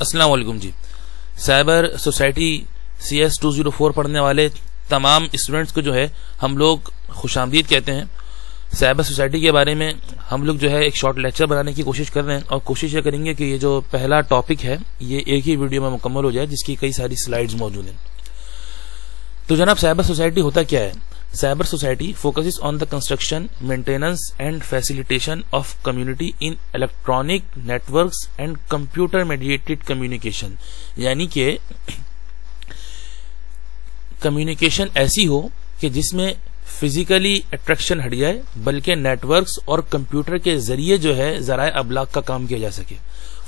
अस्सलाम वालेकुम जी। Cyber society CS 204 पढ़ने वाले तमाम स्टूडेंट्स को जो है हम लोग खुशामदीद कहते हैं। साइबर सोसाइटी के बारे में हम लोग जो है एक शॉर्ट लेक्चर बनाने की कोशिश कर रहे हैं और कोशिश ये करेंगे कि ये जो पहला टॉपिक है ये एक ही वीडियो में मुकम्मल हो जाए, जिसकी कई सारी स्लाइड्स मौजूद हैं। तो जनाब, साइबर सोसाइटी होता क्या है? Cyber society focuses on the construction, maintenance and facilitation of community in electronic networks and computer mediated communication. यानी कि कम्युनिकेशन ऐसी हो कि जिसमें फिजिकली अट्रैक्शन हट जाए, बल्कि नेटवर्क्स और कंप्यूटर के जरिए जो है जराए अबलाग का काम किया जा सके।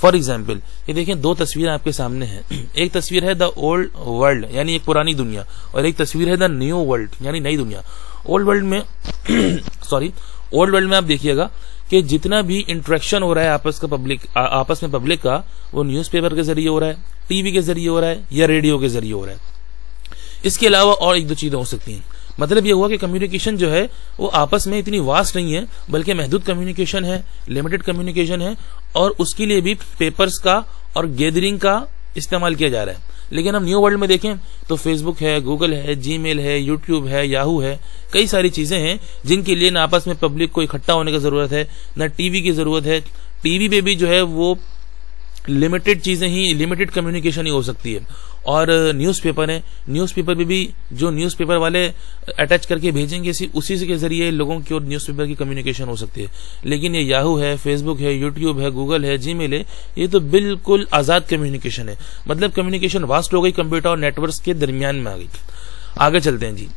फॉर एग्जाम्पल, ये देखें, दो तस्वीरें आपके सामने हैं। एक तस्वीर है द ओल्ड वर्ल्ड यानी एक पुरानी दुनिया, और एक तस्वीर है द न्यू वर्ल्ड यानी नई दुनिया। ओल्ड वर्ल्ड में ओल्ड वर्ल्ड में आप देखिएगा कि जितना भी इंटरेक्शन हो रहा है आपस में पब्लिक का, वो न्यूज़पेपर के जरिए हो रहा है, टीवी के जरिए हो रहा है या रेडियो के जरिए हो रहा है। इसके अलावा और एक दो चीजें हो सकती हैं। मतलब ये हुआ कि कम्युनिकेशन जो है वो आपस में इतनी वास्ट नहीं है, बल्कि महदूद कम्युनिकेशन है, लिमिटेड कम्युनिकेशन है, और उसके लिए भी पेपर्स का और गैदरिंग का इस्तेमाल किया जा रहा है। लेकिन हम न्यू वर्ल्ड में देखें तो फेसबुक है, गूगल है, जीमेल है, यूट्यूब है, याहू है, कई सारी चीजें हैं जिनके लिए न आपस में पब्लिक को इकट्ठा होने की जरूरत है, न टीवी की जरूरत है। टीवी पे भी जो है वो लिमिटेड चीजें ही, लिमिटेड कम्युनिकेशन ही हो सकती है। और न्यूज़पेपर है, न्यूज़पेपर भी जो न्यूज़पेपर वाले अटैच करके भेजेंगे उसी के जरिए लोगों की और न्यूज़पेपर की कम्युनिकेशन हो सकती है। लेकिन ये याहू है, फेसबुक है, यूट्यूब है, गूगल है, जीमेल है, ये तो बिल्कुल आजाद कम्युनिकेशन है। मतलब कम्युनिकेशन वास्ट हो गई, कंप्यूटर और नेटवर्क के दरमियान में आ गई। आगे चलते हैं जी।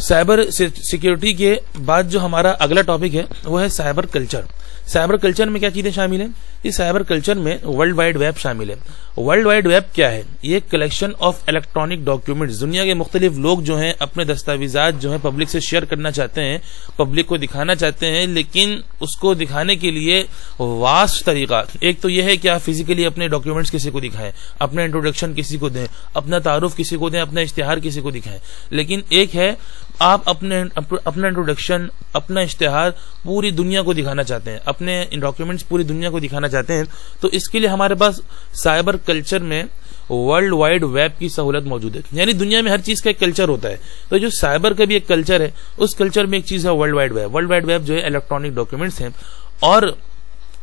साइबर सिक्योरिटी के बाद जो हमारा अगला टॉपिक है वो है साइबर कल्चर। साइबर कल्चर में क्या चीजें शामिल हैं? इस साइबर कल्चर में वर्ल्ड वाइड वेब शामिल है। वर्ल्ड वाइड वेब क्या है? ये कलेक्शन ऑफ इलेक्ट्रॉनिक डॉक्यूमेंट्स। दुनिया के मुख्तलिफ लोग जो हैं अपने दस्तावेजात जो है पब्लिक से शेयर करना चाहते हैं, पब्लिक को दिखाना चाहते हैं, लेकिन उसको दिखाने के लिए वास्ट तरीका। एक तो यह है कि आप फिजिकली अपने डॉक्यूमेंट्स किसी को दिखाएं, अपना इंट्रोडक्शन किसी को दें, अपना तारुफ किसी को दें, अपना इश्तिहार किसी को दिखाएं। लेकिन एक है आप अपना इंट्रोडक्शन, अपना इश्तिहार पूरी दुनिया को दिखाना चाहते हैं, अपने डॉक्यूमेंट्स पूरी दुनिया को दिखाना चाहते हैं। तो इसके लिए हमारे पास साइबर कल्चर में वर्ल्ड वाइड वेब की सहूलत मौजूद है। यानी दुनिया में हर चीज का एक कल्चर होता है, तो जो साइबर का भी एक कल्चर है, उस कल्चर में एक चीज है world wide web. World wide web जो है इलेक्ट्रॉनिक डॉक्यूमेंट्स हैं, और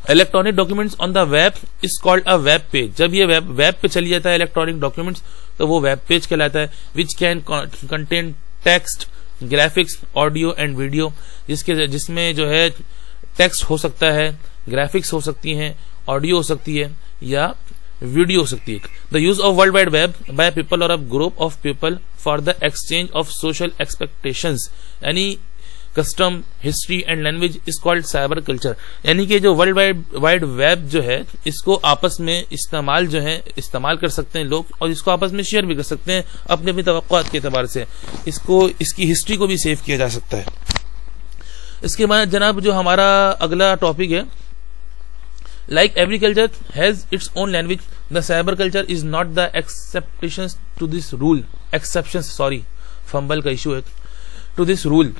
electronic documents on the web is called a web page. जब ये वेब पे चली जाता है इलेक्ट्रॉनिक डॉक्यूमेंट्स, तो वो वेब पेज कहलाता है। Which can contain text, graphics, audio and video, जिसमें जो है टेक्स्ट हो सकता है, ग्राफिक्स हो सकती हैं, ऑडियो हो सकती है या वीडियो हो सकती है। The use of world wide web by people और a group of people for the exchange of social expectations यानी custom, history and language is called cyber culture. यानी कि जो वर्ल्ड वाइड वेब जो है, इसको आपस में इस्तेमाल कर सकते हैं लोग, और इसको आपस में शेयर भी कर सकते हैं अपने अपनी तवक्कुआत के एतबार से। इसकी हिस्ट्री को भी सेव किया जा सकता है। इसके बाद जनाब जो हमारा अगला टॉपिक है, like every culture has its own language, the cyber culture is not the exception to this rule. फंबल का इशू है टू दिस रूल।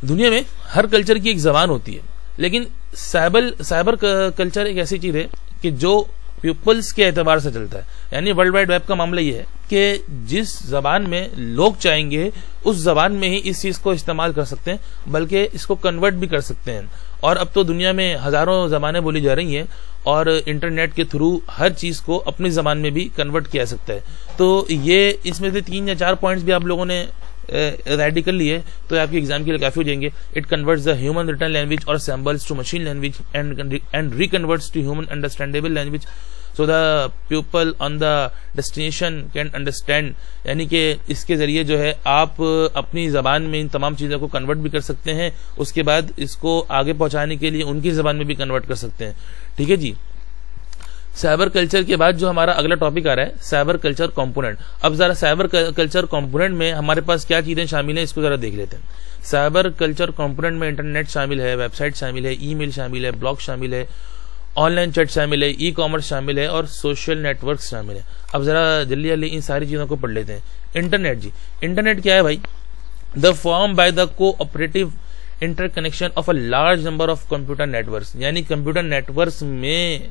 दुनिया में हर कल्चर की एक जबान होती है, लेकिन साइबर कल्चर एक ऐसी चीज है कि जो पीपल्स के एतबार से चलता है। यानी वर्ल्ड वाइड वेब का मामला यह है कि जिस जबान में लोग चाहेंगे उस जबान में ही इस चीज को इस्तेमाल कर सकते हैं, बल्कि इसको कन्वर्ट भी कर सकते हैं। और अब तो दुनिया में हजारों जबानें बोली जा रही हैं, और इंटरनेट के थ्रू हर चीज को अपनी जबान में भी कन्वर्ट किया जा सकता है। तो ये इसमें से 3 या 4 पॉइंट्स भी आप लोगों ने रेडी कर लिए तो आपके एग्जाम के लिए काफी हो जाएंगे। It converts the human written language और symbols to machine language and reconverts to human understandable language so the people on the destination can understand. यानी कि इसके जरिए जो है आप अपनी जबान में इन तमाम चीजों को कन्वर्ट भी कर सकते हैं, उसके बाद इसको आगे पहुंचाने के लिए उनकी जबान में भी कन्वर्ट कर सकते हैं। ठीक है जी। साइबर कल्चर के बाद जो हमारा अगला टॉपिक आ रहा है साइबर कल्चर कंपोनेंट। अब जरा साइबर कल्चर कंपोनेंट में हमारे पास क्या चीजें शामिल हैं, इसको जरा देख लेते हैं। साइबर कल्चर कंपोनेंट में इंटरनेट शामिल है, वेबसाइट शामिल है, ईमेल शामिल है, ब्लॉग शामिल है, ऑनलाइन चैट शामिल है, ई कॉमर्स शामिल है और सोशल नेटवर्क शामिल है। अब जरा जल्दी जल्दी इन सारी चीजों को पढ़ लेते हैं। इंटरनेट जी, इंटरनेट क्या है भाई? The form by the cooperative interconnection of a large number of computer networks, यानी कंप्यूटर नेटवर्क्स में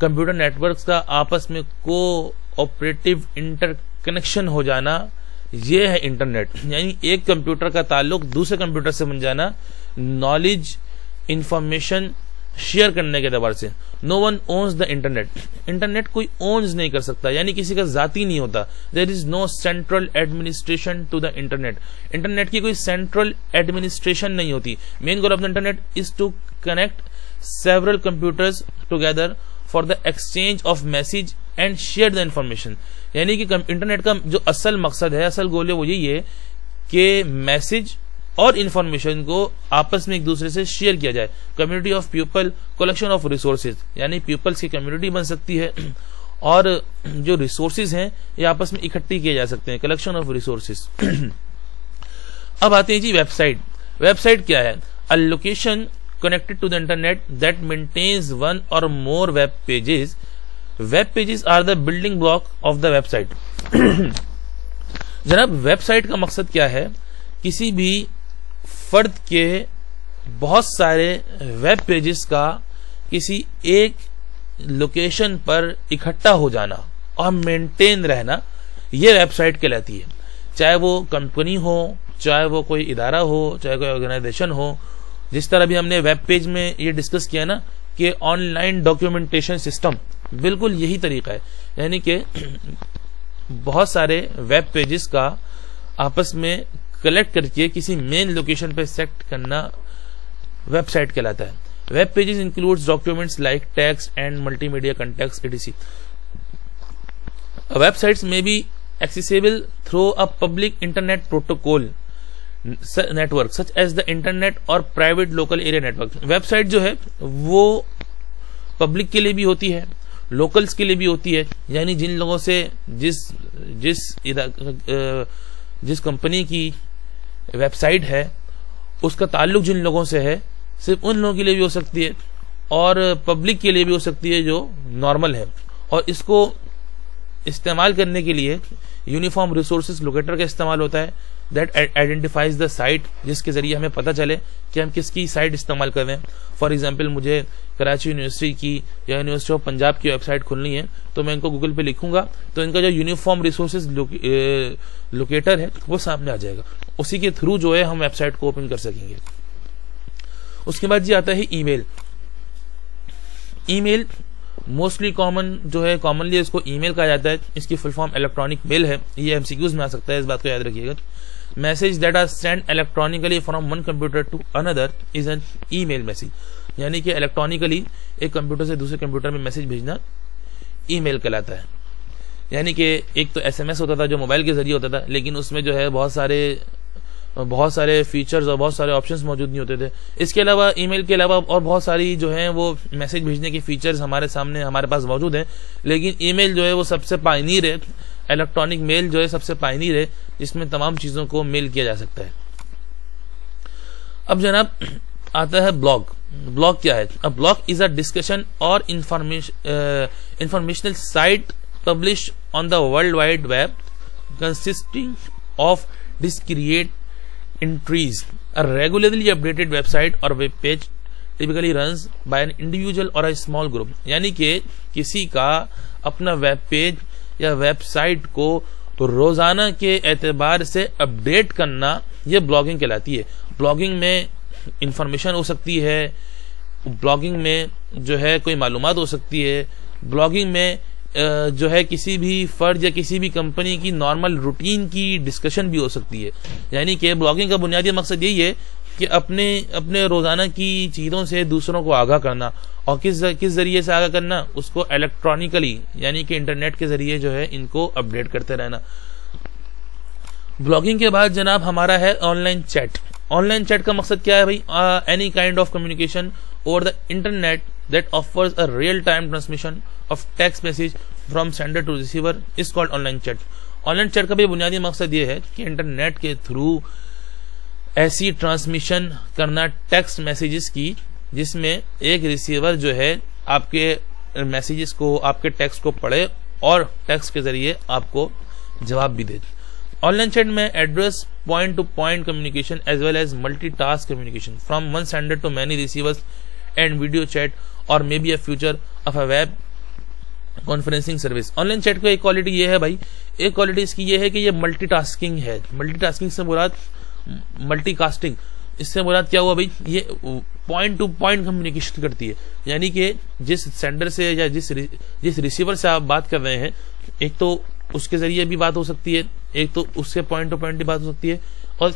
कंप्यूटर नेटवर्क्स का आपस में कोऑपरेटिव इंटरकनेक्शन हो जाना, ये है इंटरनेट। यानी एक कंप्यूटर का ताल्लुक दूसरे कंप्यूटर से बन जाना, नॉलेज इंफॉर्मेशन शेयर करने के एतबार से। No one owns the internet, internet कोई ओन्स नहीं कर सकता, यानी किसी का जाती नहीं होता। There is no central administration to the internet, internet की कोई सेंट्रल एडमिनिस्ट्रेशन नहीं होती। Main goal of the internet is to connect several computers together for the exchange of message and share the information. यानी कि internet का जो असल मकसद है, असल गोल है, वो यही है कि मैसेज और इंफॉर्मेशन को आपस में एक दूसरे से शेयर किया जाए। Community of people, collection of resources, यानी पीपल्स की कम्युनिटी बन सकती है और जो रिसोर्सेज हैं ये आपस में इकट्ठी किए जा सकते हैं, कलेक्शन ऑफ रिसोर्सेज। अब आते हैं जी वेबसाइट। वेबसाइट क्या है? A location connected to the internet that maintains one or more web pages. Web pages are the building block of the website. जनाब, वेबसाइट का मकसद क्या है? किसी भी फर्द के बहुत सारे वेब पेजेस का किसी एक लोकेशन पर इकट्ठा हो जाना और मेंटेन रहना, ये वेबसाइट कहलाती है। चाहे वो कंपनी हो, चाहे वो कोई इदारा हो, चाहे कोई ऑर्गेनाइजेशन हो। जिस तरह भी हमने वेब पेज में ये डिस्कस किया ना कि ऑनलाइन डॉक्यूमेंटेशन सिस्टम, बिल्कुल यही तरीका है। यानी कि बहुत सारे वेब पेजेस का आपस में कलेक्ट करके किसी मेन लोकेशन पे सेट करना वेबसाइट कहलाता है। Web pages includes documents like text and multimedia contents etc. Websites may be accessible through a public internet protocol network such as the internet और private local area network. Website जो है वो public के लिए भी होती है, लोकल्स के लिए भी होती है। यानी जिन लोगों से जिस कंपनी की वेबसाइट है उसका ताल्लुक जिन लोगों से है, सिर्फ उन लोगों के लिए भी हो सकती है और पब्लिक के लिए भी हो सकती है जो नॉर्मल है। और इसको इस्तेमाल करने के लिए यूनिफॉर्म रिसोर्सेज लोकेटर का इस्तेमाल होता है, दैट आइडेंटिफाइज द साइट, जिसके जरिए हमें पता चले कि हम किसकी साइट इस्तेमाल कर रहे हैं। फॉर एग्जांपल, मुझे कराची यूनिवर्सिटी की या यूनिवर्सिटी ऑफ पंजाब की वेबसाइट खोलनी है तो मैं इनको गूगल पे लिखूंगा तो इनका जो यूनिफॉर्म रिसोर्सेज लोकेटर है वो सामने आ जाएगा। उसी के थ्रू जो है हम वेबसाइट को ओपन कर सकेंगे। उसके बाद जी आता है ईमेल। ईमेल मोस्टली कॉमन जो है, कॉमनली इसको ईमेल कहा जाता है। इसकी फुल फॉर्म इलेक्ट्रॉनिक मेल है। ये एमसीक्यूज में आ सकता है, इस बात को याद रखिएगा। Message that are send electronically from one computer to another is an email message. यानी कि इलेक्ट्रॉनिकली एक कंप्यूटर से दूसरे कंप्यूटर में मैसेज भेजना ईमेल कहलाता है। यानी कि एक तो एसएमएस होता था जो मोबाइल के जरिए होता था, लेकिन उसमें जो है बहुत सारे फीचर्स और बहुत सारे ऑप्शंस मौजूद नहीं होते थे। इसके अलावा ईमेल के अलावा और बहुत सारी जो है वो मैसेज भेजने की फीचर्स हमारे पास मौजूद हैं, लेकिन ईमेल जो है वो सबसे पायनीर है। इलेक्ट्रॉनिक मेल जो है सबसे पायनीर है, जिसमें तमाम चीजों को मेल किया जा सकता है। अब जनाब आता है ब्लॉग। ब्लॉग क्या है? A blog is a discussion और informational site publish on the world wide web consisting of discrete entries. A regularly updated website or web page typically runs by an individual or a small group. यानी कि किसी का अपना web page या website को तो रोजाना के एतबार से अपडेट करना, ये ब्लॉगिंग कहलाती है। ब्लॉगिंग में इंफॉर्मेशन हो सकती है, ब्लॉगिंग में जो है कोई मालूमात हो सकती है, ब्लॉगिंग में जो है किसी भी फर्द या किसी भी कंपनी की नॉर्मल रूटीन की डिस्कशन भी हो सकती है। यानी कि ब्लॉगिंग का बुनियादी मकसद यही है कि अपने रोजाना की चीजों से दूसरों को आगाह करना, और किस जरिए से आगाह करना, उसको इलेक्ट्रॉनिकली यानी कि इंटरनेट के जरिए जो है इनको अपडेट करते रहना। ब्लॉगिंग के बाद जनाब हमारा है ऑनलाइन चैट। ऑनलाइन चैट का मकसद क्या है भाई? Any kind of communication over the internet that offers a real-time transmission of text message from sender to receiver is called online chat. Online chat का भी बुनियादी मकसद ये है कि इंटरनेट के थ्रू ऐसी ट्रांसमिशन करना टेक्स्ट मैसेजेस की, जिसमें एक रिसीवर जो है आपके मैसेजेस को, आपके टेक्स्ट को पढ़े और टेक्स्ट के जरिए आपको जवाब भी दे। ऑनलाइन चैट में address point to point communication as well as multitask communication from one sender to many receivers and video chat or maybe a future of a web conferencing service. Online chat का एक quality ये है भाई, एक quality इसकी ये है कि ये मल्टीटास्किंग है। मल्टीटास्किंग से मुराद मल्टीकास्टिंग, इससे मुराद क्या हुआ भाई, ये पॉइंट टू पॉइंट कम्युनिकेशन करती है। यानी कि जिस सेंडर से या जिस रिसीवर से आप बात कर रहे हैं, एक तो उसके जरिए भी बात हो सकती है, एक तो उससे पॉइंट टू पॉइंट भी बात हो सकती है, और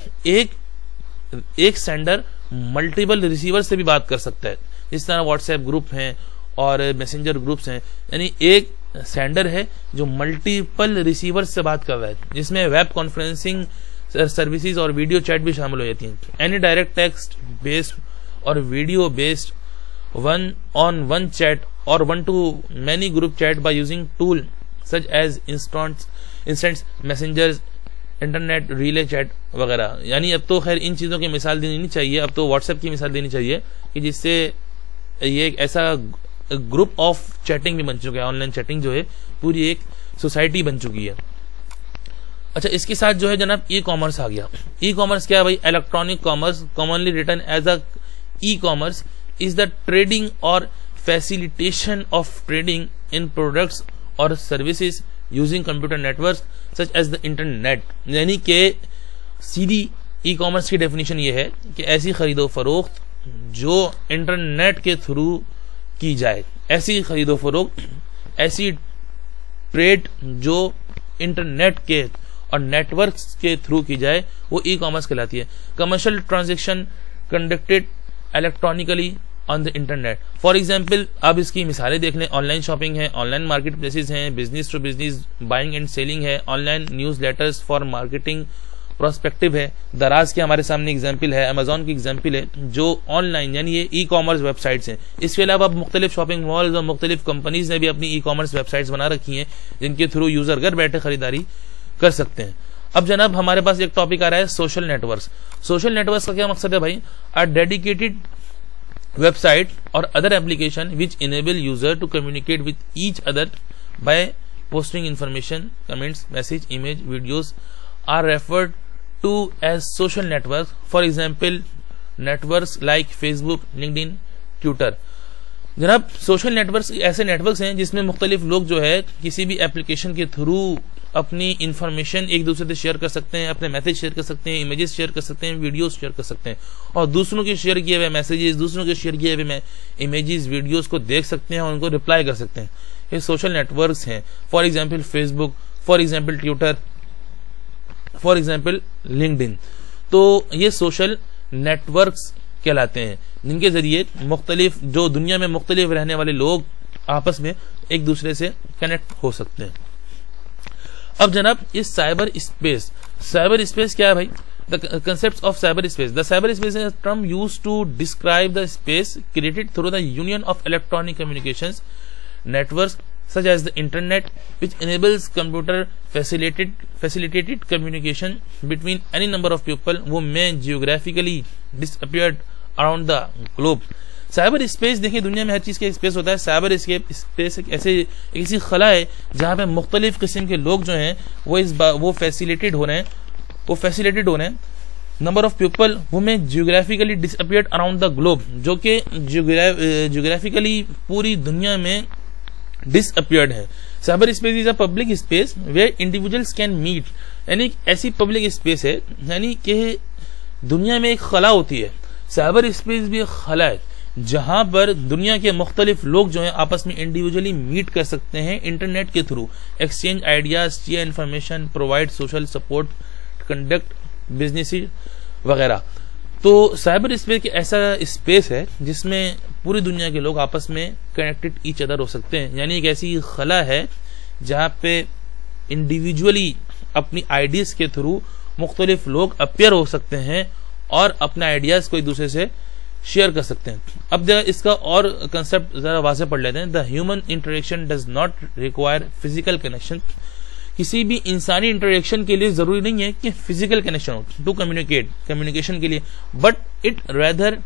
एक सेंडर मल्टीपल रिसीवर से भी बात कर सकता है। इस तरह व्हाट्सएप ग्रुप हैं और मैसेंजर ग्रुप्स हैं, यानी एक सेंडर है जो मल्टीपल रिसीवर से बात कर रहा है, जिसमें वेब कॉन्फ्रेंसिंग सर्विसेज और वीडियो चैट भी शामिल हो जाती हैं। एनी डायरेक्ट टेक्स्ट बेस्ड और video based one on one chat और one to many group chat by using tool such as instants messengers, internet relay chat वगैरह। यानी अब तो खैर इन चीजों की मिसाल देनी नहीं चाहिए, अब तो व्हाट्सएप की मिसाल देनी चाहिए कि जिससे ये एक ऐसा ग्रुप ऑफ चैटिंग भी बन चुका है। ऑनलाइन चैटिंग जो है पूरी एक सोसाइटी बन चुकी है। अच्छा, इसके साथ जो है जनाब ई कॉमर्स आ गया। ई कॉमर्स क्या है भाई, electronic commerce, commonly written as a e commerce, is the trading और facilitation of trading in products और services using computer network such as the internet. यानी कि सीधी ई कॉमर्स की डेफिनेशन ये है कि ऐसी खरीदो फरोख्त जो इंटरनेट के थ्रू की जाए, ऐसी खरीदो फरोख्त, ऐसी ट्रेड जो इंटरनेट के और नेटवर्क के थ्रू की जाए, वो ई कॉमर्स कहलाती है। Commercial transaction conducted electronically on the internet. For example, अब इसकी मिसालें देख लें, ऑनलाइन शॉपिंग है, ऑनलाइन मार्केट प्लेसेस हैं, business to business buying and selling है, online news letters for marketing prospective है। दराज के हमारे सामने एग्जाम्पल है, अमेजोन की एग्जाम्पल है, जो ऑनलाइन यानी ये ई कॉमर्स वेबसाइट्स हैं। इसके अलावा अब मुख्तलिफ शॉपिंग मॉल्स और मुख्तलिफ कंपनीज ने भी अपनी ई कॉमर्स वेबसाइट्स बना रखी हैं, जिनके थ्रू यूजर घर बैठे खरीदारी कर सकते हैं। अब जनाब हमारे पास एक टॉपिक आ रहा है सोशल नेटवर्क्स। सोशल नेटवर्क्स का क्या मकसद है भाई, a dedicated website or other application which enable user to communicate with each other by posting information, comments, message, image, videos are referred to as social networks. For example, networks like Facebook, LinkedIn, Twitter. जनाब social networks ऐसे networks हैं जिसमें मुख्तलिफ लोग जो है किसी भी एप्लीकेशन के थ्रू अपनी इंफॉर्मेशन एक दूसरे से शेयर कर सकते हैं, अपने मैसेज शेयर कर सकते हैं, इमेजेस शेयर कर सकते हैं, वीडियोस शेयर कर सकते हैं, और दूसरों के शेयर किए हुए मैसेजेस, दूसरों के शेयर किए हुए इमेजेस, वीडियोस को देख सकते हैं और उनको रिप्लाई कर सकते हैं। ये सोशल नेटवर्क्स हैं। For example Facebook, for example Twitter, for example LinkedIn. तो ये सोशल नेटवर्क्स कहलाते हैं, जिनके जरिए मुख्तलिफ जो दुनिया में मुख्तलिफ रहने वाले लोग आपस में एक दूसरे से कनेक्ट हो सकते हैं। अब जनाब इस साइबर स्पेस क्या है भाई, the concept of cyber space. The cyber space is a term used to describe the space created through the union of electronic communications networks such as the internet, which enables computer facilitated communication between any number of people who may geographically disappeared around the globe. Cyber space देखिए, दुनिया में हर चीज का space होता है। Cyber space एक ऐसी खला है जहां पे मुख्तलिफ किस्म के लोग जो हैं वो फैसिलिटेटेड हो रहे हैं नंबर ऑफ पीपल वो में geographically disappeared around the globe, जो कि जियोग्राफिकली पूरी दुनिया में डिसअपियर्ड है। Cyber space is a public space where individuals can meet, यानी ऐसी पब्लिक स्पेस है, यानी कि दुनिया में एक खला होती है, साइबर स्पेस भी एक खला है जहां पर दुनिया के मुख्तलिफ लोग जो है आपस में इंडिविजुअली मीट कर सकते हैं इंटरनेट के through, exchange ideas, share information, provide social support, conduct business वगैरह। तो साइबर स्पेस ऐसा स्पेस है जिसमें पूरी दुनिया के लोग आपस में कनेक्टेड ईच अदर हो सकते हैं, यानी एक ऐसी खला है जहां पे इंडिविजुअली अपनी आइडियाज के थ्रू मुख्तलिफ लोग अपियर हो सकते हैं और अपने आइडियाज को एक दूसरे से शेयर कर सकते हैं। अब जरा इसका और कंसेप्ट जरा वाज़ेह पढ़ लेते हैं। The human interaction does not require physical connection. किसी भी इंसानी इंटरेक्शन के लिए जरूरी नहीं है कि फिजिकल कनेक्शन हो टू कम्युनिकेशन के लिए, but it rather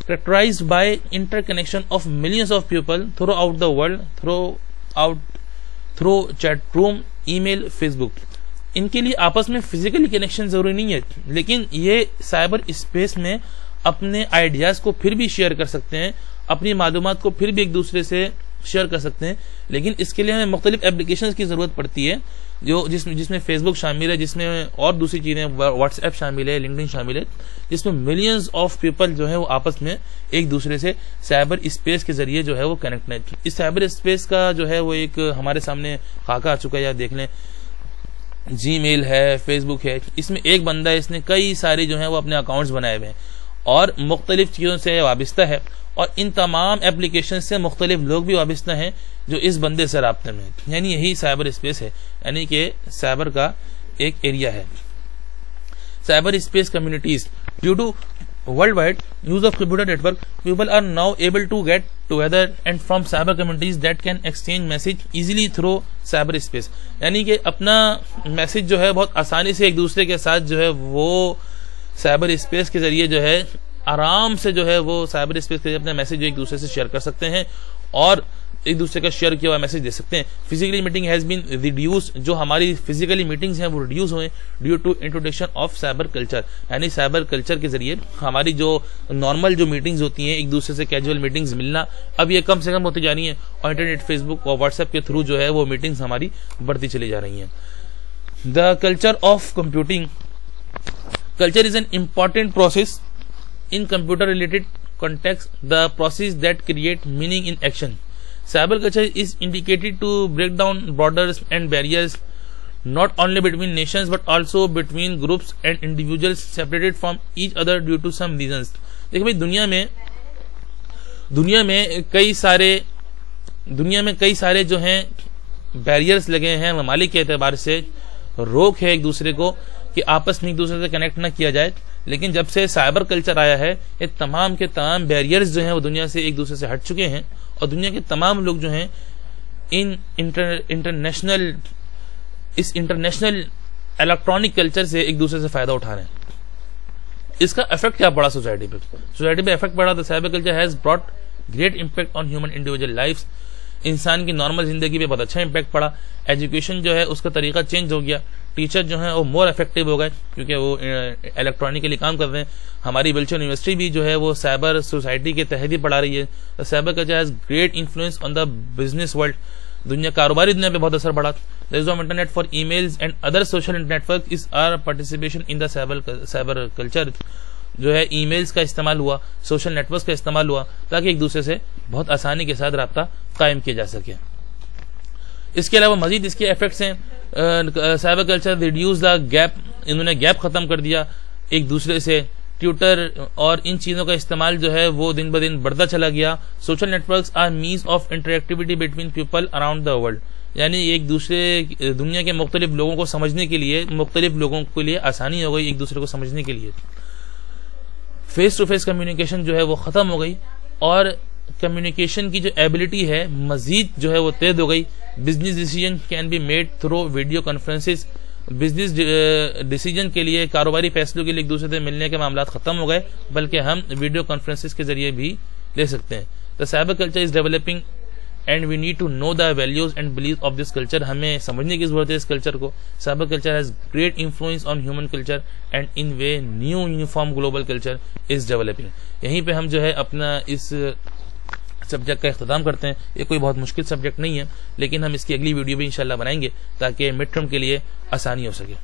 characterized by interconnection of millions of people throughout the world through chat room, email, Facebook. इनके लिए आपस में फिजिकली कनेक्शन जरूरी नहीं है, लेकिन ये साइबर स्पेस में अपने आइडियाज को फिर भी शेयर कर सकते हैं, अपनी मालूमात को फिर भी एक दूसरे से शेयर कर सकते हैं, लेकिन इसके लिए हमें मुख्तलिफ एप्लीकेशंस की जरूरत पड़ती है, जो जिसमें फेसबुक शामिल है, जिसमें और दूसरी चीजें व्हाट्सएप शामिल है, लिंक्डइन शामिल है, जिसमें मिलियंस ऑफ पीपल जो है वो आपस में एक दूसरे से साइबर स्पेस के जरिए जो है वो कनेक्ट है। इस साइबर स्पेस का जो है वो एक हमारे सामने खाका आ चुका है, या देख लें जीमेल है, फेसबुक है, इसमें एक बंदा है, इसने कई सारे जो है वो अपने अकाउंट्स बनाए हुए हैं और मुख्तलिफ चीजों से वाबस्ता है, और इन तमाम एप्लीकेशन से मुख्तलिफ लोग भी वाबस्ता हैं जो इस बंदे से राब्ते में, यानी यही साइबर स्पेस है, यानी कि साइबर का एक एरिया है। Cyber space communities due to worldwide use of computer network, people are now able to get together and from cyber communities that can exchange message easily through cyber space, यानी कि अपना message जो है बहुत आसानी से एक दूसरे के साथ जो है वो साइबर स्पेस के जरिए जो है आराम से जो है वो साइबर स्पेस के जरिए अपना मैसेज एक दूसरे से शेयर कर सकते हैं और एक दूसरे का शेयर किया हुआ मैसेज दे सकते हैं। Physically meeting has been reduce, जो हमारी फिजिकली मीटिंग्स हैं वो रिड्यूस हुए due to introduction of cyber culture, यानी साइबर कल्चर के जरिए हमारी जो नॉर्मल जो मीटिंग्स होती हैं, एक दूसरे से कैजुअल मीटिंग्स मिलना, अब ये कम से कम होती जा रही है और इंटरनेट, फेसबुक और व्हाट्सएप के थ्रू जो है वो मीटिंग्स हमारी बढ़ती चली जा रही हैं। The culture of computing, culture is an important process in computer related context, the process that create meaning in action. Cyber culture is indicated to break down borders and barriers not only between nations but also between groups and individuals separated from each other due to some reasons. देखिए भाई, दुनिया में कई सारे जो हैं barriers लगे हैं, ममालिक के एतबार से रोक है एक दूसरे को कि आपस में एक दूसरे से कनेक्ट ना किया जाए, लेकिन जब से साइबर कल्चर आया है ये तमाम के तमाम बैरियर्स जो हैं वो दुनिया से एक दूसरे से हट चुके हैं और दुनिया के तमाम लोग जो हैं इस इंटरनेशनल इलेक्ट्रॉनिक कल्चर से एक दूसरे से फायदा उठा रहे हैं। इसका इफेक्ट क्या पड़ा सोसाइटी पे इफेक्ट पड़ा। The cyber culture has brought great impact on human individual life, इंसान की नॉर्मल जिंदगी पे बहुत अच्छा इम्पैक्ट पड़ा। एजुकेशन जो है उसका तरीका चेंज हो गया, टीचर जो है वो मोर इफेक्टिव हो गए क्योंकि वो इलेक्ट्रॉनिकली काम कर रहे हैं। हमारी बिल्चर यूनिवर्सिटी भी जो है वो साइबर सोसाइटी के तहत ही पढ़ा रही है। Cyber culture has great influence on the business world, कारोबारी दुनिया पे बहुत असर पड़ा। The use of internet for emails and other social network is are participation in the cyber culture, जो है ईमेल्स का इस्तेमाल हुआ, सोशल नेटवर्क का इस्तेमाल हुआ ताकि एक दूसरे से बहुत आसानी के साथ राब्ता कायम किया जा सके। इसके अलावा मजीद इसके इफेक्ट्स हैं। Cyber culture reduce the gap, इन्होंने गैप खत्म कर दिया एक दूसरे से। ट्विटर और इन चीजों का इस्तेमाल जो है वो दिन ब दिन बढ़ता चला गया। Social networks are means of interactivity between people around the world, यानी एक दूसरे दुनिया के मुख्तलिफ लोगों को समझने के लिए, मुख्तलिफ लोगों के लिए आसानी हो गई एक दूसरे को समझने के लिए। फेस टू फेस कम्युनिकेशन जो है वो खत्म हो गई और कम्युनिकेशन की जो एबिलिटी है मजीद जो है वो तेज हो गई। Business decision can be made through video conferences, business decision के लिए, कारोबारी फैसलों के लिए एक दूसरे से मिलने के मामला खत्म हो गए, बल्कि हम वीडियो कॉन्फ्रेंसेस के जरिए भी ले सकते हैं। The cyber culture is developing and we need to know the values and believe of this culture, हमें समझने की जरूरत है इस कल्चर को। Cyber culture has great influence on human culture and in way new uniform global culture is developing. यहीं पे हम जो है अपना इस सब्जेक्ट का इख्तिताम करते हैं। ये कोई बहुत मुश्किल सब्जेक्ट नहीं है, लेकिन हम इसकी अगली वीडियो भी इंशाल्लाह बनाएंगे ताकि मिड टर्म के लिए आसानी हो सके।